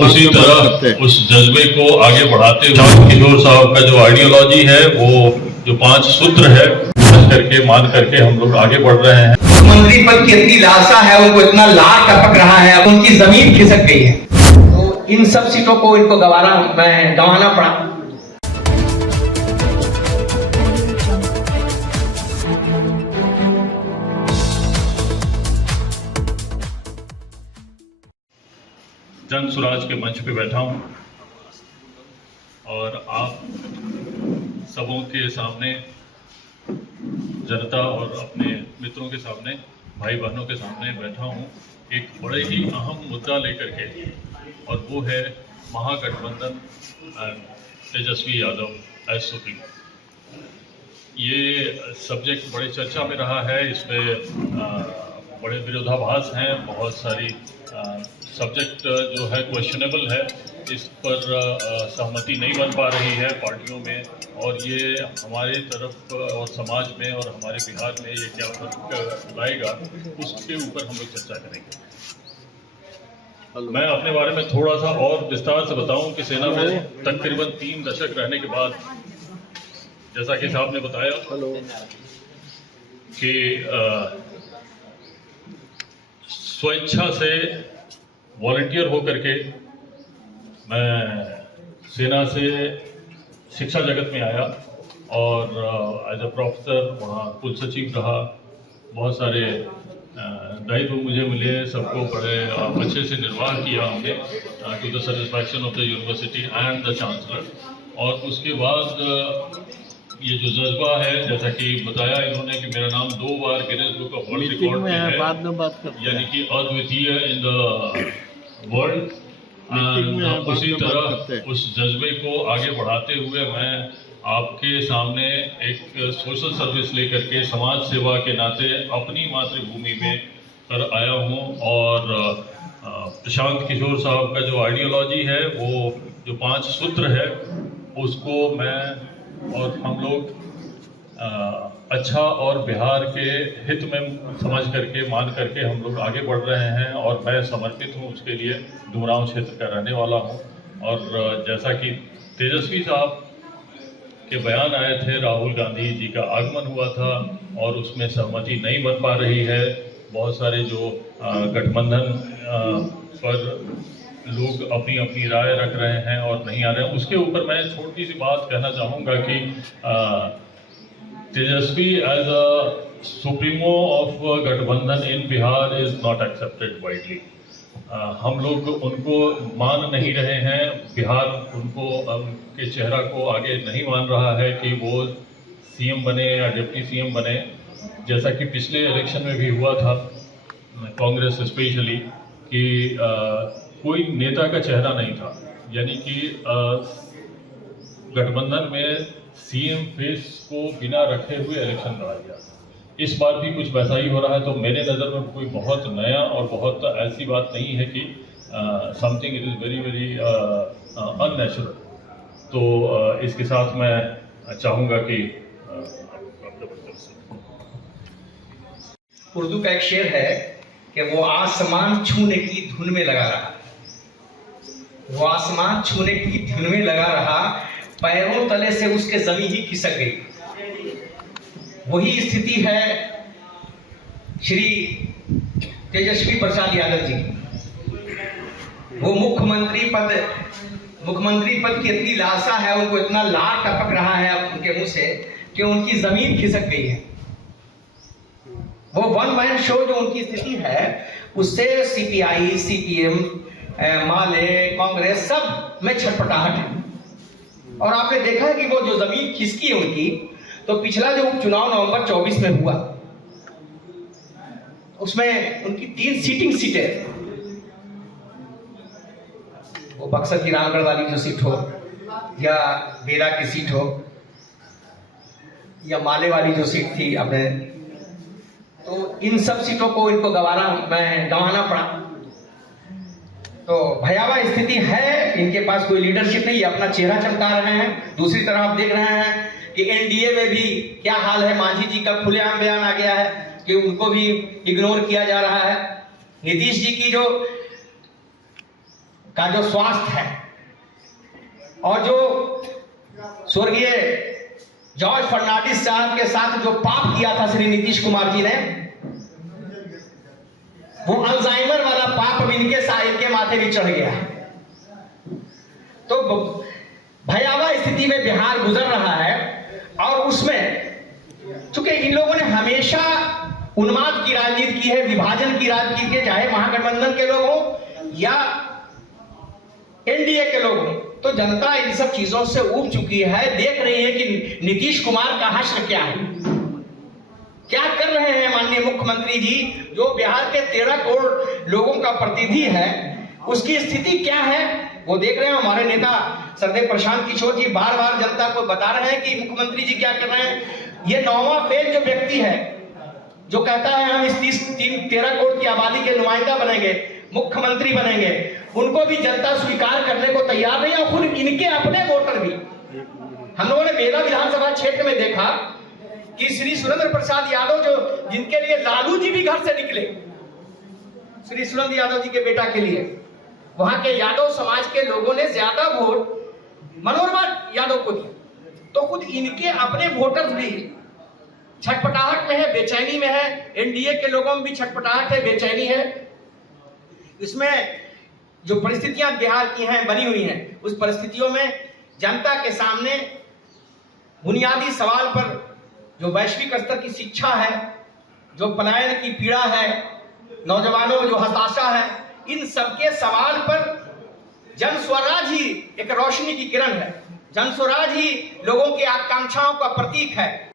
उसी तरह उस जज्बे को आगे बढ़ाते हुए किशोर साहब का जो आइडियोलॉजी है, वो जो 5 सूत्र है, करके मान करके हम लोग आगे बढ़ रहे हैं। मंत्री पद की इतनी लालसा है, उनको इतना लाख टपक रहा है, अब उनकी जमीन खिसक गई है, तो इन सब सीटों को इनको गंवाना पड़ा। जन सुराज के मंच पे बैठा हूं और आप सबों के सामने, जनता और अपने मित्रों के सामने, भाई बहनों के सामने बैठा हूं एक बड़े ही अहम मुद्दा लेकर के, और वो है Mahagathbandhan and Tejashwi Yadav as supreme. ये सब्जेक्ट बड़ी चर्चा में रहा है, इसमें बड़े विरोधाभास हैं, बहुत सारी सब्जेक्ट जो है क्वेश्चनेबल है, इस पर सहमति नहीं बन पा रही है पार्टियों में, और ये हमारे तरफ और समाज में और हमारे बिहार में ये क्या फर्क लाएगा, उसके ऊपर हम लोग चर्चा करेंगे। मैं अपने बारे में थोड़ा सा और विस्तार से बताऊं कि सेना में तकरीबन 3 दशक रहने के बाद, जैसा कि साहब ने बताया कि स्वेच्छा से वॉलंटियर होकर के मैं सेना से शिक्षा जगत में आया और एज अ प्रोफेसर वहाँ कुल सचिव रहा। बहुत सारे दायित्व मुझे मिले, सबको बड़े अच्छे से निर्वाह किया हमने to the satisfaction of the university and the chancellor. और उसके बाद ये जो जज्बा है, जैसा कि बताया इन्होंने कि मेरा नाम 2 बार Guinness book of world record में है, बाद में बात करते हैं, यानी कि अद्वितीय इन द वर्ल्ड। उसी तरह उस जज्बे को आगे बढ़ाते हुए मैं आपके सामने एक सोशल सर्विस लेकर के समाज सेवा के नाते अपनी मातृभूमि में कर आया हूँ। और प्रशांत किशोर साहब का जो आइडियोलॉजी है, वो जो 5 सूत्र है, उसको मैं और हम लोग अच्छा और बिहार के हित में समझ करके, मान करके हम लोग आगे बढ़ रहे हैं, और मैं समर्पित हूँ उसके लिए। डुमरांव क्षेत्र का रहने वाला हूँ। और जैसा कि तेजस्वी साहब के बयान आए थे, राहुल गांधी जी का आगमन हुआ था और उसमें सहमति नहीं बन पा रही है। बहुत सारे जो गठबंधन पर लोग अपनी अपनी राय रख रहे हैं और नहीं आ रहे हैं, उसके ऊपर मैं छोटी सी बात कहना चाहूँगा कि Tejashwi as a supremo of gathbandhan in Bihar is not accepted widely. हम लोग उनको मान नहीं रहे हैं, बिहार उनको के चेहरा को आगे नहीं मान रहा है कि वो सीएम बने या डिप्टी सीएम बने, जैसा कि पिछले इलेक्शन में भी हुआ था, कांग्रेस स्पेशली, कि कोई नेता का चेहरा नहीं था, यानी कि गठबंधन में सीएम फेस को बिना रखे हुए इलेक्शन लड़ा गया। इस बार भी कुछ वैसा ही हो रहा है, तो मेरे नज़र में कोई बहुत नया और बहुत ऐसी बात नहीं है कि something it is very very unnatural. तो इसके साथ मैं चाहूँगा कि उर्दू का एक शेर है कि वो आसमान छूने की धुन में लगा रहा, वो आसमान छूने की धुन में लगा रहा, पैरों तले से उसके जमीन ही खिसक गई। वही स्थिति है श्री तेजस्वी प्रसाद यादव जी की। वो मुख्यमंत्री पद की इतनी लालसा है, उनको इतना लाख टपक रहा है अब उनके मुंह से कि उनकी जमीन खिसक गई है। वो वन मैन शो जो उनकी स्थिति है, उससे सीपीआई, सीपीएम, माले, कांग्रेस सब में छटपटाहट है। और आपने देखा कि वो जो जमीन खिसकी है उनकी, तो पिछला जो उपचुनाव नवंबर 24 में हुआ, उसमें उनकी 3 सीटिंग सीटें, वो बक्सर की रामगढ़ वाली जो सीट हो, या बेला की सीट हो, या माले वाली जो सीट थी अपने, तो इन सब सीटों को इनको गंवाना पड़ा। तो भयावह स्थिति है, इनके पास कोई लीडरशिप नहीं, अपना चेहरा चमका रहे हैं। दूसरी तरफ आप देख रहे हैं कि एनडीए में भी क्या हाल है। मांझी जी का खुलेआम बयान आ गया है कि उनको भी इग्नोर किया जा रहा है। नीतीश जी की जो का जो स्वास्थ्य है, और जो स्वर्गीय जॉर्ज फर्नांडिस साहब के साथ जो पाप किया था श्री नीतीश कुमार जी ने, वो अल्जाइमर वाला पाप अब इनके माथे भी चढ़ गया है। तो भयावह स्थिति में बिहार गुजर रहा है, और उसमें चूंकि इन लोगों ने हमेशा उन्माद की राजनीति की है, विभाजन की राजनीति की है, चाहे महागठबंधन के लोग हों या एनडीए के लोग हों, तो जनता इन सब चीजों से ऊब चुकी है। देख रही है कि नीतीश कुमार का हश्र क्या है, क्या कर रहे हैं माननीय मुख्यमंत्री जी, जो बिहार के 13 करोड़ लोगों का प्रतिनिधि है, उसकी स्थिति क्या है वो देख रहे हैं। हमारे नेता सरदेव प्रशांत किशोर जी बार बार जनता को बता रहे हैं कि मुख्यमंत्री जी क्या कर रहे हैं। ये 9वां फेल जो व्यक्ति है, जो कहता है हम इस 13 करोड़ की आबादी के नुमाइंदा बनेंगे, मुख्यमंत्री बनेंगे, उनको भी जनता स्वीकार करने को तैयार नहीं, और खुद इनके अपने वोटर भी। हम लोगों ने बेला विधानसभा क्षेत्र में देखा कि श्री सुरेंद्र प्रसाद यादव, जो जिनके लिए लालू जी भी घर से निकले, श्री सुरेंद्र यादव जी के बेटा के लिए, वहां के यादव समाज के लोगों ने ज्यादा वोट मनोरमा यादव को दिया। तो खुद इनके अपने वोटर्स भी छटपटाहट में है, बेचैनी में है। एनडीए के लोगों में भी छटपटाहट है, बेचैनी है। इसमें जो परिस्थितियां बिहार की हैं, बनी हुई हैं, उस परिस्थितियों में जनता के सामने बुनियादी सवाल पर जो वैश्विक स्तर की शिक्षा है, जो पलायन की पीड़ा है, नौजवानों में जो हताशा है, इन सबके सवाल पर जन स्वराज ही एक रोशनी की किरण है। जन स्वराज ही लोगों की आकांक्षाओं का प्रतीक है।